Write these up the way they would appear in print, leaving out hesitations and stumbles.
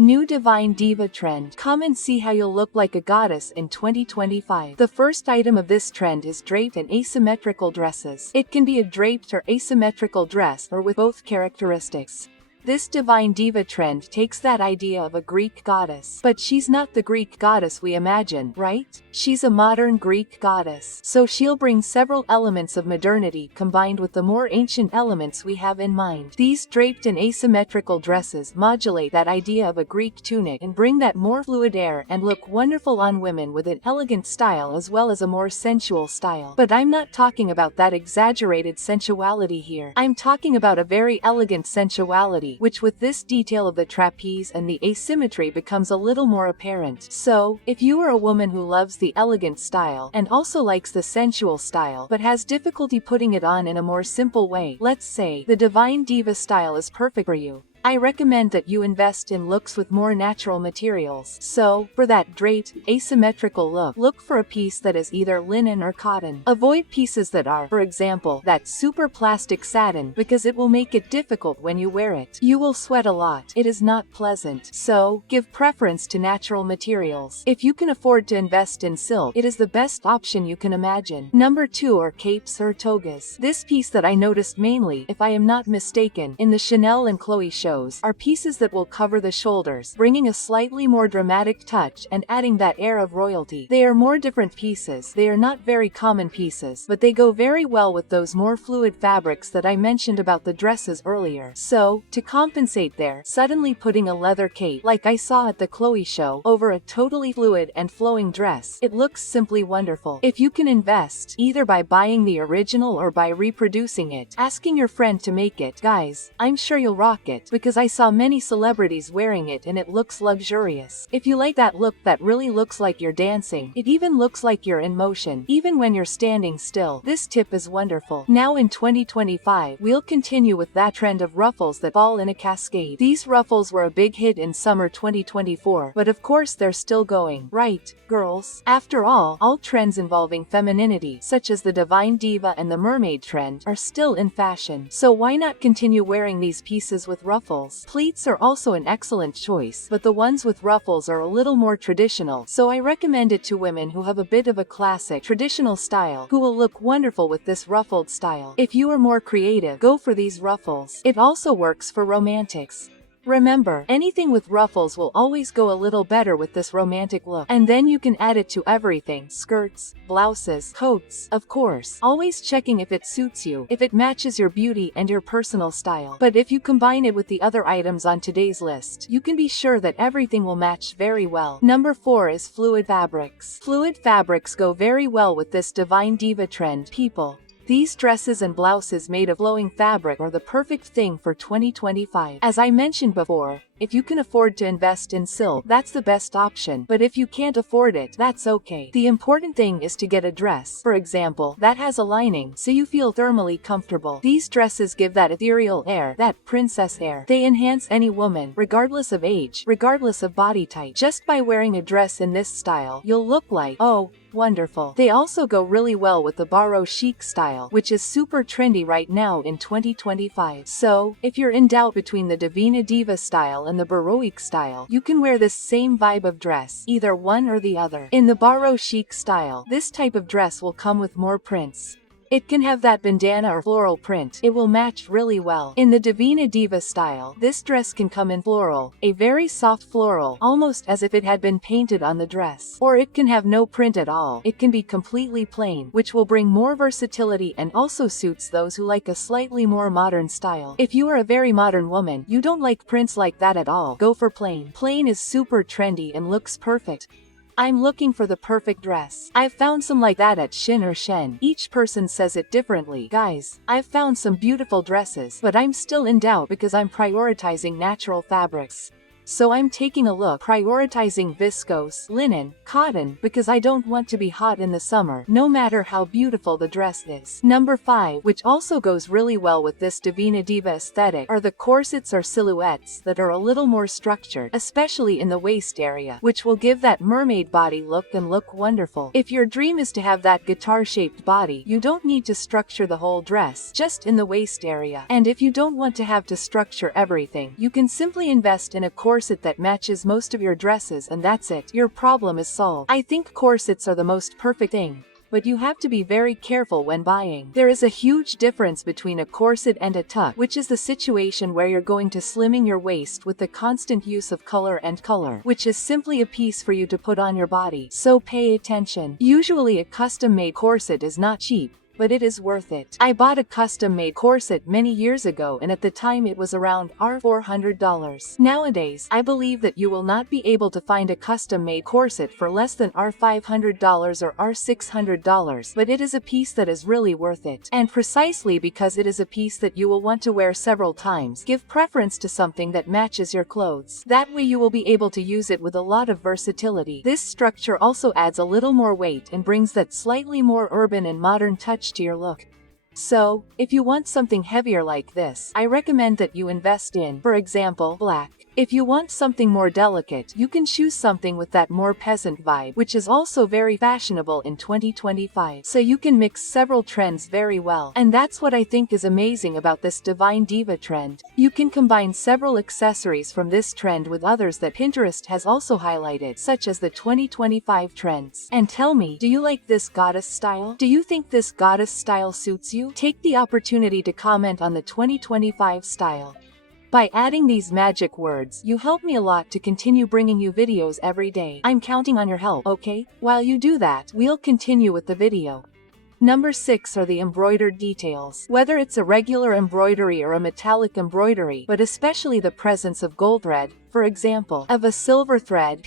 New Divine Diva trend. Come and see how you'll look like a goddess in 2025. The first item of this trend is draped and asymmetrical dresses. It can be a draped or asymmetrical dress or with both characteristics. This Divine Diva trend takes that idea of a Greek goddess. But she's not the Greek goddess we imagine, right? She's a modern Greek goddess. So she'll bring several elements of modernity combined with the more ancient elements we have in mind. These draped and asymmetrical dresses modulate that idea of a Greek tunic and bring that more fluid air and look wonderful on women with an elegant style as well as a more sensual style. But I'm not talking about that exaggerated sensuality here. I'm talking about a very elegant sensuality, which with this detail of the trapeze and the asymmetry becomes a little more apparent. So, if you are a woman who loves the elegant style and also likes the sensual style but has difficulty putting it on in a more simple way, let's say, the Divine Diva style is perfect for you. I recommend that you invest in looks with more natural materials. So, for that draped, asymmetrical look for a piece that is either linen or cotton. Avoid pieces that are, for example, that super plastic satin because it will make it difficult when you wear it. You will sweat a lot. It is not pleasant. So, give preference to natural materials. If you can afford to invest in silk, it is the best option you can imagine. Number 2 are capes or togas. This piece that I noticed mainly, if I am not mistaken, in the Chanel and Chloe shows are pieces that will cover the shoulders, bringing a slightly more dramatic touch and adding that air of royalty. They are more different pieces. They are not very common pieces, but they go very well with those more fluid fabrics that I mentioned about the dresses earlier. So, to compensate there, suddenly putting a leather cape, like I saw at the Chloe show, over a totally fluid and flowing dress, it looks simply wonderful. If you can invest, either by buying the original or by reproducing it, asking your friend to make it, guys, I'm sure you'll rock it, because I saw many celebrities wearing it and it looks luxurious. If you like that look that really looks like you're dancing, it even looks like you're in motion, even when you're standing still, this tip is wonderful. Now in 2025, we'll continue with that trend of ruffles that fall in a cascade. These ruffles were a big hit in summer 2024, but of course they're still going, right, girls? After all trends involving femininity, such as the Divine Diva and the mermaid trend, are still in fashion. So why not continue wearing these pieces with ruffles? Pleats are also an excellent choice, but the ones with ruffles are a little more traditional, so I recommend it to women who have a bit of a classic, traditional style, who will look wonderful with this ruffled style. If you are more creative, go for these ruffles. It also works for romantics. Remember, anything with ruffles will always go a little better with this romantic look. And then you can add it to everything: skirts, blouses, coats, of course. Always checking if it suits you, if it matches your beauty and your personal style. But if you combine it with the other items on today's list, you can be sure that everything will match very well. Number 4 is fluid fabrics. Fluid fabrics go very well with this Divine Diva trend, people. These dresses and blouses made of flowing fabric are the perfect thing for 2025. As I mentioned before, if you can afford to invest in silk, that's the best option. But if you can't afford it, that's okay. The important thing is to get a dress, for example, that has a lining, so you feel thermally comfortable. These dresses give that ethereal air, that princess air. They enhance any woman, regardless of age, regardless of body type. Just by wearing a dress in this style, you'll look like, oh, wonderful. They also go really well with the Baroque chic style, which is super trendy right now in 2025. So, if you're in doubt between the Divina Diva style and the Baroque style, you can wear this same vibe of dress, either one or the other. In the Baroque chic style, this type of dress will come with more prints. It can have that bandana or floral print. It will match really well. In the Divina Diva style, this dress can come in floral, a very soft floral, almost as if it had been painted on the dress. Or it can have no print at all. It can be completely plain, which will bring more versatility and also suits those who like a slightly more modern style. If you are a very modern woman, you don't like prints like that at all, go for plain. Plain is super trendy and looks perfect. I'm looking for the perfect dress. I've found some like that at Shein or Shen. Each person says it differently. Guys, I've found some beautiful dresses, but I'm still in doubt because I'm prioritizing natural fabrics. So I'm taking a look, prioritizing viscose, linen, cotton, because I don't want to be hot in the summer, no matter how beautiful the dress is. Number 5, which also goes really well with this Divina Diva aesthetic, are the corsets or silhouettes that are a little more structured, especially in the waist area, which will give that mermaid body look and look wonderful. If your dream is to have that guitar-shaped body, you don't need to structure the whole dress, just in the waist area. And if you don't want to have to structure everything, you can simply invest in a corset corset that matches most of your dresses and that's it. Your problem is solved. I think corsets are the most perfect thing. But you have to be very careful when buying. There is a huge difference between a corset and a tuck, which is the situation where you're going to slimming your waist with the constant use of color, which is simply a piece for you to put on your body. So pay attention. Usually a custom-made corset is not cheap, but it is worth it. I bought a custom-made corset many years ago and at the time it was around $400. Nowadays, I believe that you will not be able to find a custom-made corset for less than $500 or $600, but it is a piece that is really worth it. And precisely because it is a piece that you will want to wear several times, give preference to something that matches your clothes. That way you will be able to use it with a lot of versatility. This structure also adds a little more weight and brings that slightly more urban and modern touch to your look. So, if you want something heavier like this, I recommend that you invest in, for example, black. If you want something more delicate, you can choose something with that more peasant vibe, which is also very fashionable in 2025. So you can mix several trends very well. And that's what I think is amazing about this Divina Diva trend. You can combine several accessories from this trend with others that Pinterest has also highlighted, such as the 2025 trends. And tell me, do you like this goddess style? Do you think this goddess style suits you? Take the opportunity to comment on the 2025 style. By adding these magic words, you help me a lot to continue bringing you videos every day. I'm counting on your help, okay? While you do that, we'll continue with the video. Number 6 are the embroidered details. Whether it's a regular embroidery or a metallic embroidery, but especially the presence of gold thread, for example, of a silver thread,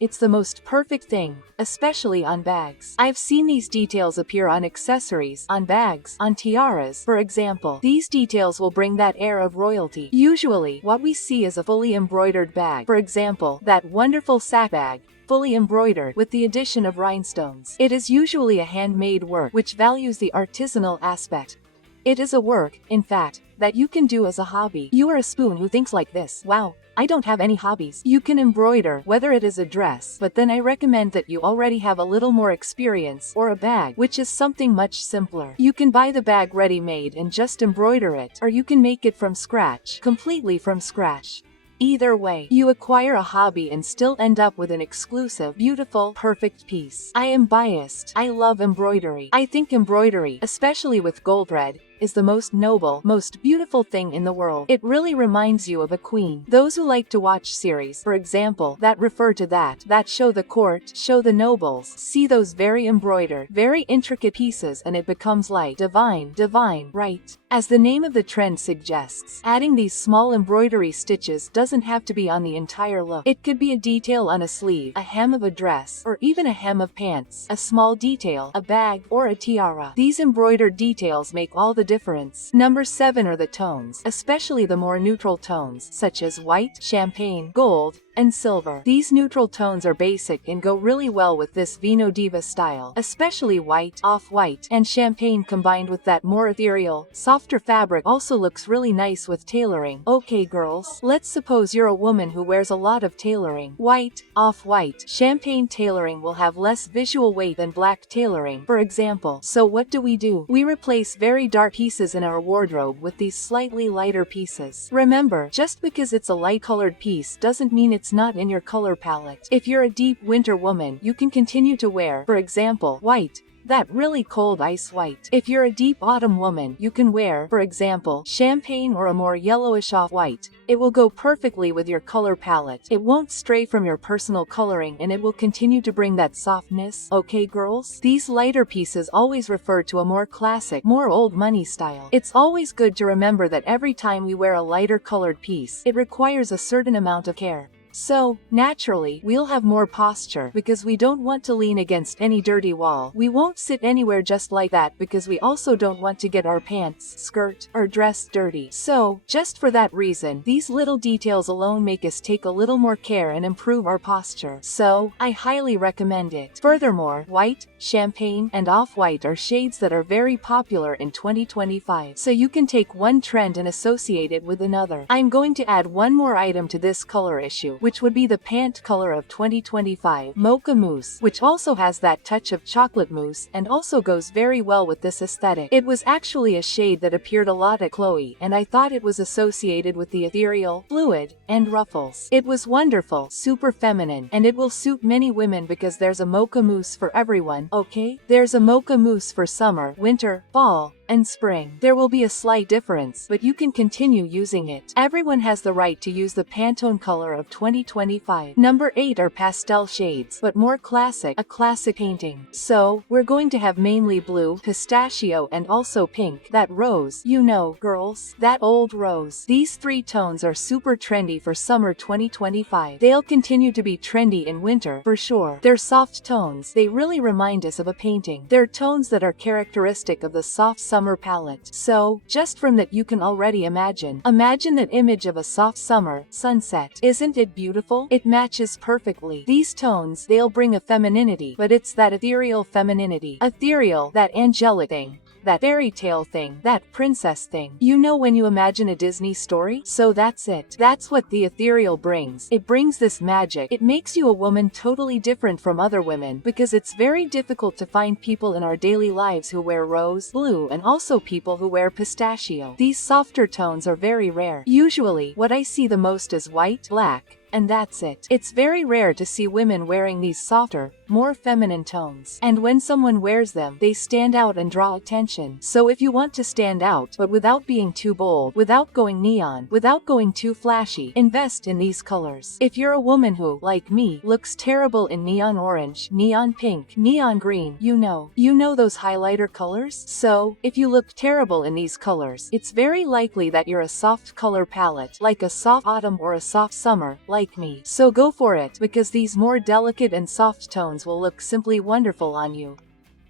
it's the most perfect thing, especially on bags. I've seen these details appear on accessories, on bags, on tiaras, for example. These details will bring that air of royalty. Usually, what we see is a fully embroidered bag, for example, that wonderful sack bag, fully embroidered with the addition of rhinestones. It is usually a handmade work which values the artisanal aspect. It is a work, in fact, that you can do as a hobby. You are a spoon who thinks like this: wow, I don't have any hobbies. You can embroider, whether it is a dress, but then I recommend that you already have a little more experience, or a bag, which is something much simpler. You can buy the bag ready-made and just embroider it, or you can make it from scratch, completely from scratch. Either way, you acquire a hobby and still end up with an exclusive, beautiful, perfect piece. I am biased. I love embroidery. I think embroidery, especially with gold thread, is the most noble, most beautiful thing in the world. It really reminds you of a queen. Those who like to watch series, for example, that refer to that show the court, show the nobles, see those very embroidered, very intricate pieces and it becomes like divine, right? As the name of the trend suggests, adding these small embroidery stitches doesn't have to be on the entire look. It could be a detail on a sleeve, a hem of a dress, or even a hem of pants, a small detail, a bag, or a tiara. These embroidered details make all the difference. Number 7 are the tones, especially the more neutral tones, such as white, champagne, gold, and silver. These neutral tones are basic and go really well with this Divina Diva style, especially white, off-white, and champagne combined with that more ethereal, softer fabric also looks really nice with tailoring. Okay girls, let's suppose you're a woman who wears a lot of tailoring. White, off-white, champagne tailoring will have less visual weight than black tailoring, for example. So what do? We replace very dark pieces in our wardrobe with these slightly lighter pieces. Remember, just because it's a light-colored piece doesn't mean it's not in your color palette. If you're a deep winter woman, you can continue to wear, for example, white, that really cold ice white. If you're a deep autumn woman, you can wear, for example, champagne or a more yellowish off-white. It will go perfectly with your color palette. It won't stray from your personal coloring and it will continue to bring that softness. Okay girls? These lighter pieces always refer to a more classic, more old money style. It's always good to remember that every time we wear a lighter colored piece, it requires a certain amount of care. So, naturally, we'll have more posture because we don't want to lean against any dirty wall. We won't sit anywhere just like that because we also don't want to get our pants, skirt, or dress dirty. So, just for that reason, these little details alone make us take a little more care and improve our posture. So, I highly recommend it. Furthermore, white, champagne, and off-white are shades that are very popular in 2025. So you can take one trend and associate it with another. I'm going to add one more item to this color issue. which would be the pant color of 2025, mocha mousse, which also has that touch of chocolate mousse and also goes very well with this aesthetic. It was actually a shade that appeared a lot at Chloe, and I thought it was associated with the Ethereal, Fluid, and Ruffles. It was wonderful, super feminine, and it will suit many women because there's a mocha mousse for everyone, okay? There's a mocha mousse for summer, winter, fall, and spring. There will be a slight difference, but you can continue using it. Everyone has the right to use the Pantone color of 2025. Number 8 are pastel shades, but more classic, a classic painting. So, we're going to have mainly blue, pistachio, and also pink. That rose, you know, girls, that old rose. These 3 tones are super trendy for summer 2025. They'll continue to be trendy in winter, for sure. They're soft tones. They really remind us of a painting. They're tones that are characteristic of the soft summer palette. So, just from that you can already imagine that image of a soft summer sunset. Isn't it beautiful? It matches perfectly. These tones, they'll bring a femininity, but it's that ethereal femininity. Ethereal, that angelic thing. That fairy tale thing, that princess thing. You know when you imagine a Disney story? So that's it. That's what the ethereal brings. It brings this magic. It makes you a woman totally different from other women, because it's very difficult to find people in our daily lives who wear rose, blue, and also people who wear pistachio. These softer tones are very rare. Usually, what I see the most is white, black, and that's it. It's very rare to see women wearing these softer, more feminine tones. And when someone wears them, they stand out and draw attention. So if you want to stand out, but without being too bold, without going neon, without going too flashy, invest in these colors. If you're a woman who, like me, looks terrible in neon orange, neon pink, neon green, you know those highlighter colors? So, if you look terrible in these colors, it's very likely that you're a soft color palette, like a soft autumn or a soft summer, like me. So go for it, because these more delicate and soft tones will look simply wonderful on you.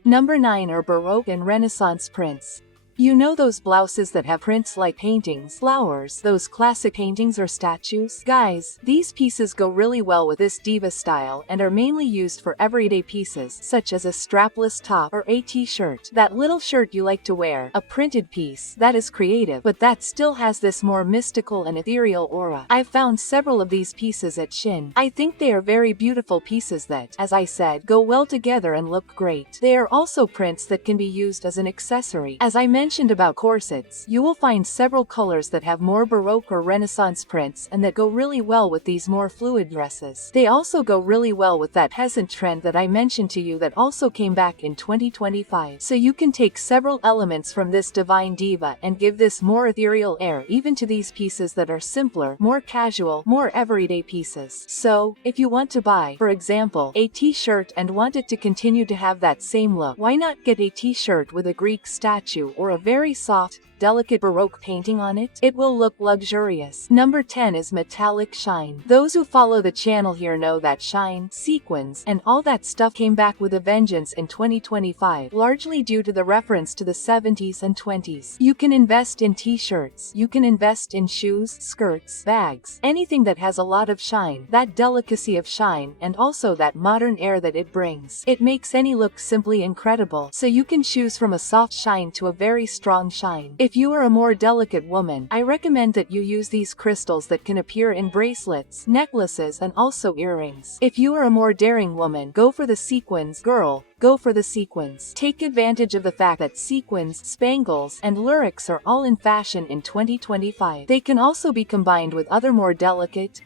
Number 9 are Baroque and Renaissance prints. You know those blouses that have prints like paintings, flowers, those classic paintings or statues? Guys, these pieces go really well with this diva style and are mainly used for everyday pieces, such as a strapless top or a t-shirt. That little shirt you like to wear, a printed piece, that is creative, but that still has this more mystical and ethereal aura. I've found several of these pieces at Shein. I think they are very beautiful pieces that, as I said, go well together and look great. They are also prints that can be used as an accessory. As I mentioned about corsets, you will find several colors that have more Baroque or Renaissance prints and that go really well with these more fluid dresses. They also go really well with that peasant trend that I mentioned to you that also came back in 2025. So you can take several elements from this Divine Diva and give this more ethereal air even to these pieces that are simpler, more casual, more everyday pieces. So, if you want to buy, for example, a t-shirt and want it to continue to have that same look, why not get a t-shirt with a Greek statue or a very soft, delicate Baroque painting on it? It will look luxurious. Number 10 is metallic shine. Those who follow the channel here know that shine, sequins, and all that stuff came back with a vengeance in 2025, largely due to the reference to the 70s and 20s. You can invest in t-shirts, you can invest in shoes, skirts, bags, anything that has a lot of shine, that delicacy of shine, and also that modern air that it brings. It makes any look simply incredible. So you can choose from a soft shine to a very strong shine. If you are a more delicate woman, I recommend that you use these crystals that can appear in bracelets, necklaces, and also earrings. If you are a more daring woman, go for the sequins, girl. Go for the sequins. Take advantage of the fact that sequins, spangles, and lyrics are all in fashion in 2025. They can also be combined with other more delicate,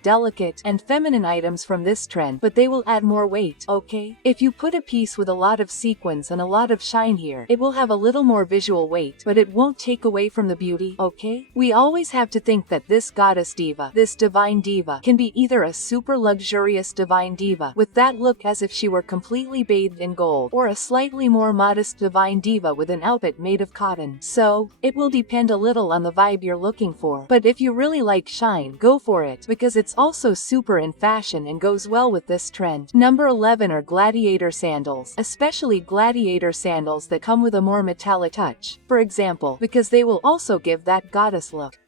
and feminine items from this trend, but they will add more weight, okay? If you put a piece with a lot of sequins and a lot of shine here, it will have a little more visual weight, but it won't take away from the beauty, okay? We always have to think that this goddess diva, this divine diva, can be either a super luxurious divine diva, with that look as if she were completely bathed in gold, or a slightly more modest divine diva with an outfit made of cotton. So, it will depend a little on the vibe you're looking for. But if you really like shine, go for it, because it's also super in fashion and goes well with this trend. Number 11 are gladiator sandals, especially gladiator sandals that come with a more metallic touch. For example, because they will also give that goddess look.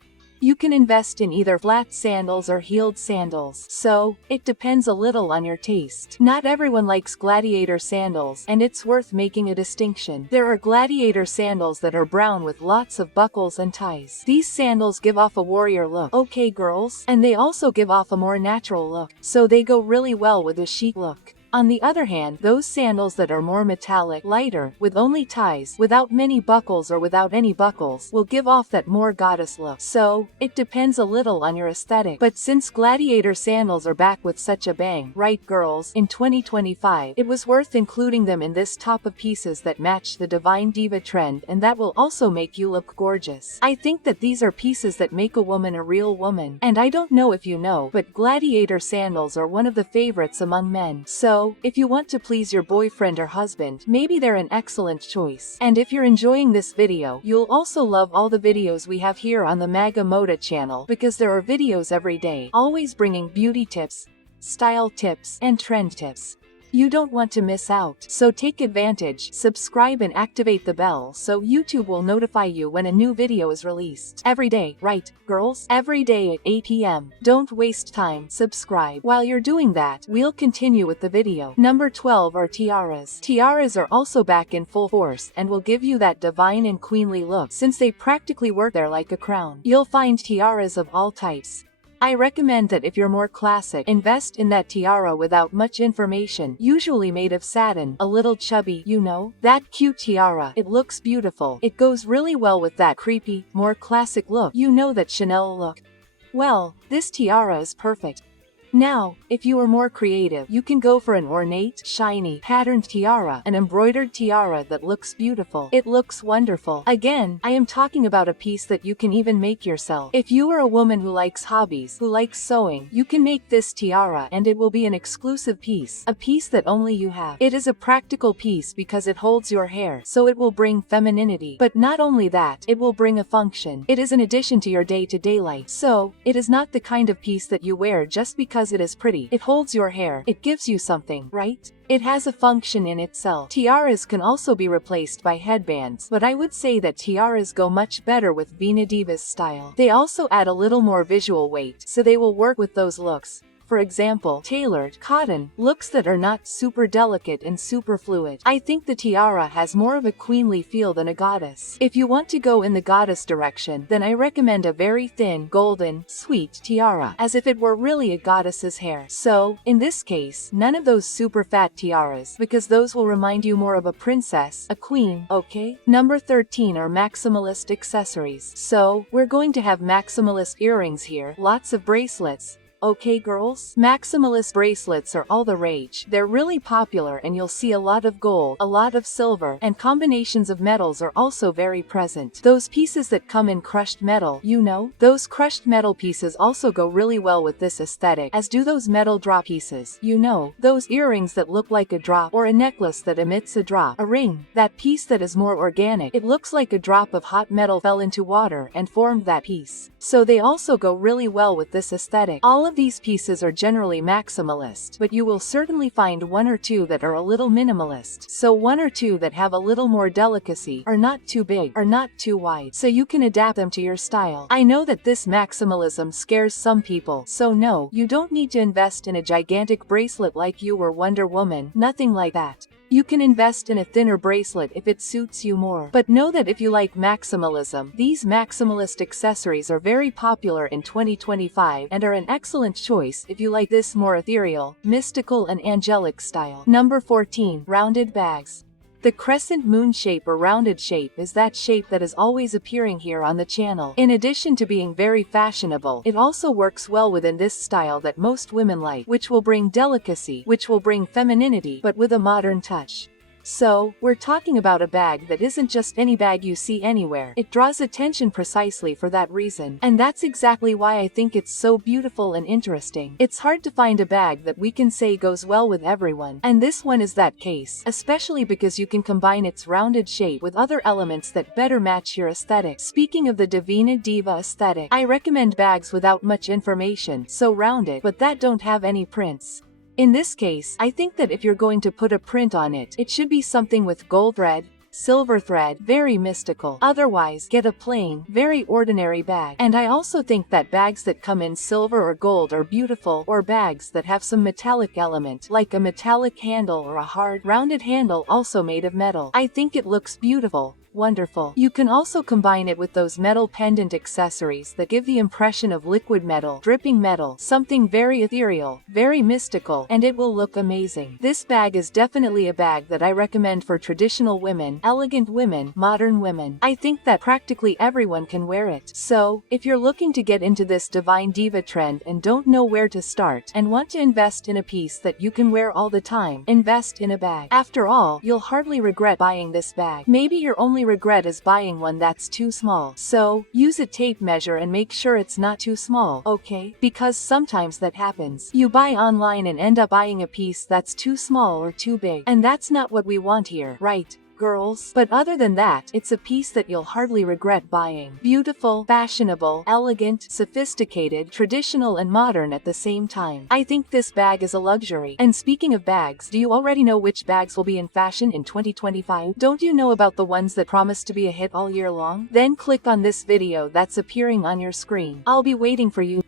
You can invest in either flat sandals or heeled sandals, so it depends a little on your taste. Not everyone likes gladiator sandals, and it's worth making a distinction. There are gladiator sandals that are brown with lots of buckles and ties. These sandals give off a warrior look, okay girls? And they also give off a more natural look, so they go really well with a chic look. On the other hand, those sandals that are more metallic, lighter, with only ties, without many buckles or without any buckles, will give off that more goddess look. So, it depends a little on your aesthetic. But since gladiator sandals are back with such a bang, right girls, in 2025, it was worth including them in this top of pieces that match the Divine Diva trend and that will also make you look gorgeous. I think that these are pieces that make a woman a real woman. And I don't know if you know, but gladiator sandals are one of the favorites among men. So, if you want to please your boyfriend or husband, maybe they're an excellent choice. And if you're enjoying this video, you'll also love all the videos we have here on the Maga Moda channel, because there are videos every day, always bringing beauty tips, style tips, and trend tips. You don't want to miss out, so take advantage, subscribe and activate the bell so YouTube will notify you when a new video is released. Every day, right, girls? Every day at 8 p.m. Don't waste time, subscribe. While you're doing that, we'll continue with the video. Number 12 are tiaras. Tiaras are also back in full force and will give you that divine and queenly look since they practically work there like a crown. You'll find tiaras of all types. I recommend that if you're more classic, invest in that tiara without much information, usually made of satin, a little chubby, you know? That cute tiara, it looks beautiful. It goes really well with that creepy, more classic look. You know that Chanel look. Well, this tiara is perfect. Now, if you are more creative, you can go for an ornate, shiny, patterned tiara, an embroidered tiara that looks beautiful. It looks wonderful. Again, I am talking about a piece that you can even make yourself. If you are a woman who likes hobbies, who likes sewing, you can make this tiara and it will be an exclusive piece, a piece that only you have. It is a practical piece because it holds your hair, so it will bring femininity. But not only that, it will bring a function. It is an addition to your day-to-day life. So, it is not the kind of piece that you wear just because it is pretty. It holds your hair. It gives you something, right? It has a function in itself. Tiaras can also be replaced by headbands, but I would say that tiaras go much better with Divina Diva's style. They also add a little more visual weight, so they will work with those looks. For example, tailored, cotton, looks that are not super delicate and super fluid. I think the tiara has more of a queenly feel than a goddess. If you want to go in the goddess direction, then I recommend a very thin, golden, sweet tiara, as if it were really a goddess's hair. So, in this case, none of those super fat tiaras, because those will remind you more of a princess, a queen, okay? Number 13 are maximalist accessories. So, we're going to have maximalist earrings here, lots of bracelets. Okay girls? Maximalist bracelets are all the rage. They're really popular and you'll see a lot of gold, a lot of silver, and combinations of metals are also very present. Those pieces that come in crushed metal, you know? Those crushed metal pieces also go really well with this aesthetic, as do those metal drop pieces, you know? Those earrings that look like a drop, or a necklace that emits a drop, a ring, that piece that is more organic. It looks like a drop of hot metal fell into water and formed that piece. So they also go really well with this aesthetic. All of these pieces are generally maximalist, but you will certainly find one or two that are a little minimalist. So one or two that have a little more delicacy, are not too big, are not too wide, so you can adapt them to your style. I know that this maximalism scares some people, so no, you don't need to invest in a gigantic bracelet like you were Wonder Woman, nothing like that. You can invest in a thinner bracelet if it suits you more. But know that if you like maximalism, these maximalist accessories are very popular in 2025 and are an excellent choice if you like this more ethereal, mystical and angelic style. Number 14. Rounded bags. The crescent moon shape or rounded shape is that shape that is always appearing here on the channel. In addition to being very fashionable, it also works well within this style that most women like, which will bring delicacy, which will bring femininity, but with a modern touch. So, we're talking about a bag that isn't just any bag you see anywhere. It draws attention precisely for that reason. And that's exactly why I think it's so beautiful and interesting. It's hard to find a bag that we can say goes well with everyone. And this one is that case, especially because you can combine its rounded shape with other elements that better match your aesthetic. Speaking of the Divina Diva aesthetic, I recommend bags without much information, so rounded, but that don't have any prints. In this case, I think that if you're going to put a print on it, it should be something with gold thread, silver thread, very mystical. Otherwise, get a plain, very ordinary bag. And I also think that bags that come in silver or gold are beautiful, or bags that have some metallic element, like a metallic handle or a hard, rounded handle also made of metal. I think it looks beautiful. Wonderful. You can also combine it with those metal pendant accessories that give the impression of liquid metal, dripping metal, something very ethereal, very mystical, and it will look amazing. This bag is definitely a bag that I recommend for traditional women, elegant women, modern women. I think that practically everyone can wear it. So, if you're looking to get into this Divine Diva trend and don't know where to start, and want to invest in a piece that you can wear all the time, invest in a bag. After all, you'll hardly regret buying this bag. Maybe your only regret is buying one that's too small. So, use a tape measure and make sure it's not too small, okay? Because sometimes that happens. You buy online and end up buying a piece that's too small or too big. And that's not what we want here, right, girls? But other than that, it's a piece that you'll hardly regret buying. Beautiful, fashionable, elegant, sophisticated, traditional and modern at the same time. I think this bag is a luxury. And speaking of bags, do you already know which bags will be in fashion in 2025? Don't you know about the ones that promise to be a hit all year long? Then click on this video that's appearing on your screen. I'll be waiting for you.